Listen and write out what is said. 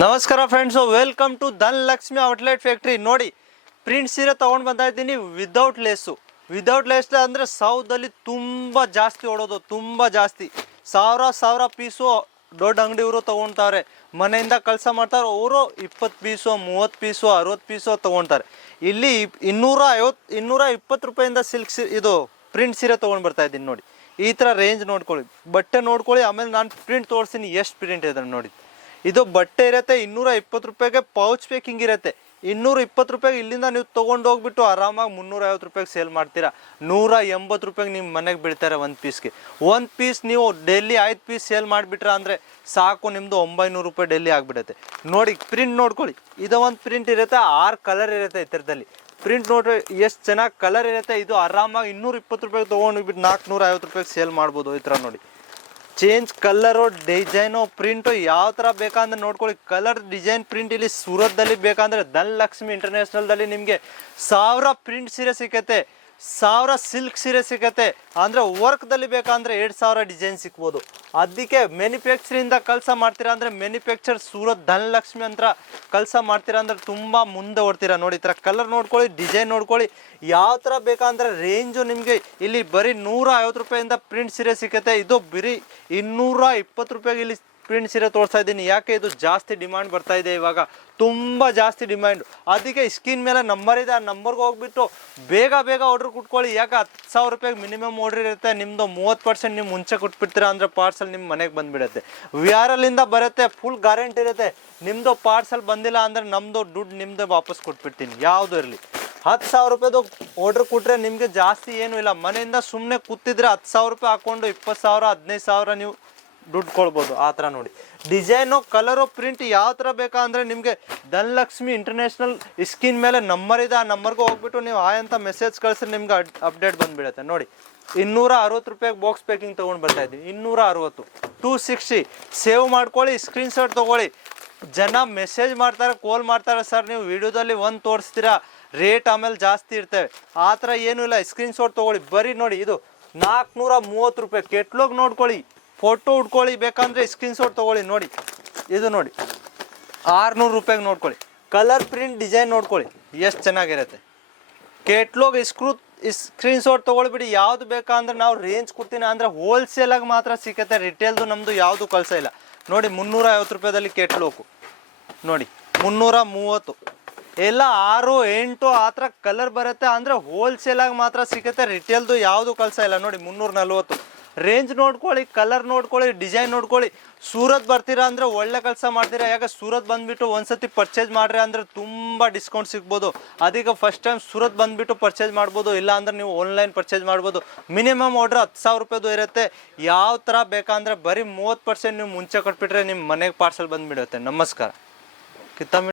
ನಮಸ್ಕಾರ friends, welcome to Dhanalakshmi outlet factory. ನೋಡಿ, print ಸೀರೆ ತೊಗೊಂಡು ಬಂತಾ ಇದ್ದೀನಿ ವಿದೌಟ್ ಲೇಸು. ವಿದೌಟ್ ಲೇಸ್ ಅಂದರೆ ಸೌದಲ್ಲಿ ತುಂಬ ಜಾಸ್ತಿ ಓಡೋದು, ತುಂಬ ಜಾಸ್ತಿ. ಸಾವಿರ ಪೀಸು ದೊಡ್ಡ ಅಂಗಡಿಯವರು ತೊಗೊಳ್ತಾರೆ. ಮನೆಯಿಂದ ಕೆಲಸ ಮಾಡ್ತಾರೆ, ಅವರು 20 ಪೀಸು 30 ಪೀಸು 60 ಪೀಸು ತೊಗೊಳ್ತಾರೆ. ಇಲ್ಲಿ 220 ರೂಪಾಯಿಂದ ಸಿಲ್ಕ್ ಇದು ಪ್ರಿಂಟ್ ಸೀರೆ ತೊಗೊಂಡು ಬರ್ತಾ ಇದ್ದೀನಿ. ನೋಡಿ, ಈ ಥರ ರೇಂಜ್ ನೋಡ್ಕೊಳ್ಳಿ, ಬಟ್ಟೆ ನೋಡ್ಕೊಳ್ಳಿ. ಆಮೇಲೆ ನಾನು ಪ್ರಿಂಟ್ ತೋರಿಸ್ತೀನಿ ಎಷ್ಟು ಪ್ರಿಂಟ್ ಇದೆ ನೋಡಿ. ಇದು ಬಟ್ಟೆ ಇರುತ್ತೆ 220 ರೂಪಾಯಿಗೆ, ಪೌಚ್ ಪ್ಯಾಕಿಂಗ್ ಇರುತ್ತೆ 220 ರೂಪಾಯಿಗೆ. ಇಲ್ಲಿಂದ ನೀವು ತೊಗೊಂಡು ಹೋಗ್ಬಿಟ್ಟು ಆರಾಮಾಗಿ 350 ರೂಪಾಯಿಗೆ ಸೇಲ್ ಮಾಡ್ತೀರಾ. 180 ರೂಪಾಯಿಗೆ ನಿಮ್ಮ ಮನೆಗೆ ಬೀಳ್ತಾರೆ ಒಂದು ಪೀಸ್ಗೆ. ಒಂದು ಪೀಸ್ ನೀವು ಡೈಲಿ 5 ಪೀಸ್ ಸೇಲ್ ಮಾಡಿಬಿಟ್ರೆ ಅಂದರೆ ಸಾಕು, ನಿಮ್ಮದು 900 ರೂಪಾಯಿ ಡೈಲಿ ಆಗಿಬಿಡುತ್ತೆ. ನೋಡಿ, ಪ್ರಿಂಟ್ ನೋಡ್ಕೊಳ್ಳಿ. ಇದು ಒಂದು ಪ್ರಿಂಟ್ ಇರುತ್ತೆ, 6 ಕಲರ್ ಇರುತ್ತೆ. ಈ ಥರದಲ್ಲಿ ಪ್ರಿಂಟ್ ನೋಡ್ರಿ ಎಷ್ಟು ಚೆನ್ನಾಗಿ ಕಲರ್ ಇರುತ್ತೆ. ಇದು ಆರಾಮಾಗಿ 220 ರೂಪಾಯಿಗೆ ತೊಗೊಂಡೋಗ್ಬಿಟ್ಟು 450 ರೂಪಾಯಿಗೆ ಸೇಲ್ ಮಾಡ್ಬೋದು. ಈ ಥರ ನೋಡಿ, ಚೇಂಜ್ ಕಲರು, ಡಿಸೈನು, ಪ್ರಿಂಟು ಯಾವ ಥರ ಬೇಕಂದ್ರೆ ನೋಡ್ಕೊಳ್ಳಿ. ಕಲರ್, ಡಿಸೈನ್, ಪ್ರಿಂಟ್ ಇಲ್ಲಿ ಸೂರತ್ದಲ್ಲಿ ಬೇಕಂದ್ರೆ ಧನಲಕ್ಷ್ಮಿ ಇಂಟರ್ನ್ಯಾಷನಲ್ದಲ್ಲಿ ನಿಮಗೆ 1000 ಪ್ರಿಂಟ್ ಸೀರೆ ಸಿಕ್ಕತ್ತೆ, 1000 ಸಿಲ್ಕ್ ಸೀರೆ ಸಿಕ್ಕತ್ತೆ. ಅಂದರೆ ವರ್ಕ್ದಲ್ಲಿ ಬೇಕಂದ್ರೆ 2000 ಡಿಸೈನ್ ಸಿಗ್ಬೋದು. ಅದಕ್ಕೆ ಮ್ಯಾನುಫ್ಯಾಕ್ಚರಿಂದ ಕೆಲಸ ಮಾಡ್ತೀರಾ ಅಂದರೆ ಮ್ಯಾನುಫ್ಯಾಕ್ಚರ್ ಸೂರತ್ ಧನಲಕ್ಷ್ಮಿ ಅಂತ ಕೆಲಸ ಮಾಡ್ತೀರಾ ಅಂದರೆ ತುಂಬ ಮುಂದೆ ಓಡ್ತೀರಾ. ನೋಡಿ, ಈ ಥರ ಕಲರ್ ನೋಡ್ಕೊಳ್ಳಿ, ಡಿಸೈನ್ ನೋಡ್ಕೊಳ್ಳಿ. ಯಾವ ಥರ ಬೇಕಂದ್ರೆ ರೇಂಜು ನಿಮಗೆ ಇಲ್ಲಿ ಬರೀ 150 ರೂಪಾಯಿಂದ ಪ್ರಿಂಟ್ ಸೀರೆ ಸಿಕ್ಕತ್ತೆ. ಇದು ಬರೀ 220 ರೂಪಾಯಿಗೆ ಇಲ್ಲಿ ಪ್ರಿಂಟ್ ಸೀರೆ ತೋರಿಸ್ತಾ ಇದ್ದೀನಿ. ಯಾಕೆ ಇದು ಜಾಸ್ತಿ ಡಿಮ್ಯಾಂಡ್ ಬರ್ತಾ ಇದೆ, ಇವಾಗ ತುಂಬ ಜಾಸ್ತಿ ಡಿಮ್ಯಾಂಡು. ಅದಕ್ಕೆ ಸ್ಕ್ರೀನ್ ಮೇಲೆ ನಂಬರ್ ಇದೆ, ಆ ನಂಬರ್ಗೆ ಹೋಗ್ಬಿಟ್ಟು ಬೇಗ ಆರ್ಡ್ರ್ ಕೊಟ್ಕೊಳ್ಳಿ. ಯಾಕೆ 10,000 ರೂಪಾಯಿಗೆ ಮಿನಿಮಮ್ ಆರ್ಡ್ರ್ ಇರುತ್ತೆ. ನಿಮ್ಮದು 30% ನೀವು ಮುಂಚೆ ಕೊಟ್ಬಿಡ್ತೀರಾ ಅಂದರೆ ಪಾರ್ಸಲ್ ನಿಮ್ಮ ಮನೆಗೆ ಬಂದುಬಿಡುತ್ತೆ. ವಿಆರಲ್ಲಿಂದ ಬರುತ್ತೆ, ಫುಲ್ ಗ್ಯಾರಂಟಿ ಇರುತ್ತೆ. ನಿಮ್ಮದು ಪಾರ್ಸಲ್ ಬಂದಿಲ್ಲ ಅಂದರೆ ನಮ್ಮದು ದುಡ್ಡು ನಿಮ್ಮದು ವಾಪಸ್ ಕೊಟ್ಬಿಡ್ತೀನಿ, ಯಾವುದೂ ಇರಲಿ. 10,000 ರೂಪಾಯಿದು ಆರ್ಡ್ರ್ ಕೊಟ್ಟರೆ ನಿಮಗೆ ಜಾಸ್ತಿ ಏನೂ ಇಲ್ಲ. ಮನೆಯಿಂದ ಸುಮ್ಮನೆ ಕೂತಿದ್ರೆ 10,000 ರೂಪಾಯಿ ಹಾಕ್ಕೊಂಡು 20,000 15,000 ನೀವು ದುಡ್ಡು ಕೊಡ್ಬೋದು. ಆ ಥರ ನೋಡಿ, ಡಿಸೈನು, ಕಲರು, ಪ್ರಿಂಟ್ ಯಾವ ಥರ ಬೇಕಂದರೆ ನಿಮಗೆ ಧನಲಕ್ಷ್ಮಿ ಇಂಟರ್ನ್ಯಾಷನಲ್ ಸ್ಕ್ರೀನ್ ಮೇಲೆ ನಂಬರ್ ಇದೆ, ಆ ನಂಬರ್ಗೆ ಹೋಗ್ಬಿಟ್ಟು ನೀವು ಅಂತ ಮೆಸೇಜ್ ಕಳಿಸಿದ್ರೆ ನಿಮ್ಗೆ ಅಪ್ಡೇಟ್ ಬಂದುಬಿಡುತ್ತೆ. ನೋಡಿ, 260 ರೂಪಾಯಿಗೆ ಬಾಕ್ಸ್ ಪ್ಯಾಕಿಂಗ್ ತೊಗೊಂಡು ಬರ್ತಾ ಇದ್ದೀನಿ. 260, 260 ಸೇವ್ ಮಾಡ್ಕೊಳ್ಳಿ, ಸ್ಕ್ರೀನ್ಶಾಟ್ ತೊಗೊಳ್ಳಿ. ಜನ ಮೆಸೇಜ್ ಮಾಡ್ತಾರೆ, ಕಾಲ್ ಮಾಡ್ತಾರೆ, ಸರ್ ನೀವು ವಿಡಿಯೋದಲ್ಲಿ ಒಂದು ತೋರಿಸ್ತೀರಾ, ರೇಟ್ ಆಮೇಲೆ ಜಾಸ್ತಿ ಇರ್ತೇವೆ. ಆ ಥರ ಏನೂ ಇಲ್ಲ. ಸ್ಕ್ರೀನ್ಶಾಟ್ ತೊಗೊಳ್ಳಿ. ಬರೀ ನೋಡಿ, ಇದು 430 ರೂಪಾಯಿ. ಕೆಟ್ಲಾಗ್ ನೋಡ್ಕೊಳ್ಳಿ, ಫೋಟೋ ಉಡ್ಕೊಳ್ಳಿ, ಬೇಕಂದರೆ ಸ್ಕ್ರೀನ್ಶಾಟ್ ತೊಗೊಳ್ಳಿ. ನೋಡಿ, ಇದು ನೋಡಿ 600 ರೂಪಾಯಿಗೆ ನೋಡ್ಕೊಳ್ಳಿ. ಕಲರ್, ಪ್ರಿಂಟ್, ಡಿಸೈನ್ ನೋಡ್ಕೊಳ್ಳಿ ಎಷ್ಟು ಚೆನ್ನಾಗಿರುತ್ತೆ. ಕೆಟ್ಲಾಗ್ ಸ್ಕ್ರೀನ್ಶಾಟ್ ತೊಗೊಳ್ಬಿಡಿ. ಯಾವುದು ಬೇಕಂದ್ರೆ ನಾವು ರೇಂಜ್ ಕೊಡ್ತೀನಿ ಅಂದರೆ ಹೋಲ್ಸೇಲಾಗಿ ಮಾತ್ರ ಸಿಗುತ್ತೆ. ರಿಟೇಲ್ದು ನಮ್ಮದು ಯಾವುದು ಕಳಿಸ ಇಲ್ಲ. ನೋಡಿ, 350 ರೂಪಾಯಿದಲ್ಲಿ ಕೆಟ್ಲಾಗು ನೋಡಿ, 330 ಎಲ್ಲ 6, 8 ಆ ಥರ ಕಲರ್ ಬರುತ್ತೆ. ಅಂದರೆ ಹೋಲ್ಸೇಲಾಗಿ ಮಾತ್ರ ಸಿಗುತ್ತೆ, ರಿಟೇಲ್ದು ಯಾವುದು ಕಳಿಸ ಇಲ್ಲ. ನೋಡಿ, 340 ರೇಂಜ್ ನೋಡ್ಕೊಳ್ಳಿ, ಕಲರ್ ನೋಡ್ಕೊಳ್ಳಿ, ಡಿಸೈನ್ ನೋಡ್ಕೊಳ್ಳಿ. ಸೂರತ್ ಬರ್ತೀರಾ ಅಂದರೆ ಒಳ್ಳೆ ಕೆಲಸ ಮಾಡ್ತೀರಾ. ಯಾಕೆ ಸೂರತ್ ಬಂದುಬಿಟ್ಟು ಒಂದ್ಸತಿ ಪರ್ಚೇಸ್ ಮಾಡ್ರಿ ಅಂದರೆ ತುಂಬ ಡಿಸ್ಕೌಂಟ್ ಸಿಗ್ಬೋದು. ಅದೀಗ ಫಸ್ಟ್ ಟೈಮ್ ಸೂರತ್ ಬಂದುಬಿಟ್ಟು ಪರ್ಚೇಸ್ ಮಾಡ್ಬೋದು. ಇಲ್ಲ ಅಂದರೆ ನೀವು ಆನ್ಲೈನ್ ಪರ್ಚೇಸ್ ಮಾಡ್ಬೋದು. ಮಿನಿಮಮ್ ಆರ್ಡ್ರ್ 10,000 ರೂಪಾಯಿದು ಇರುತ್ತೆ. ಯಾವ ಥರ ಬೇಕಂದರೆ ಬರೀ 30% ನೀವು ಮುಂಚೆ ಕೊಟ್ಬಿಟ್ರೆ ನಿಮ್ಮ ಮನೆಗೆ ಪಾರ್ಸಲ್ ಬಂದುಬಿಡುತ್ತೆ. ನಮಸ್ಕಾರ. ಕಿತ್ತಂಬಿ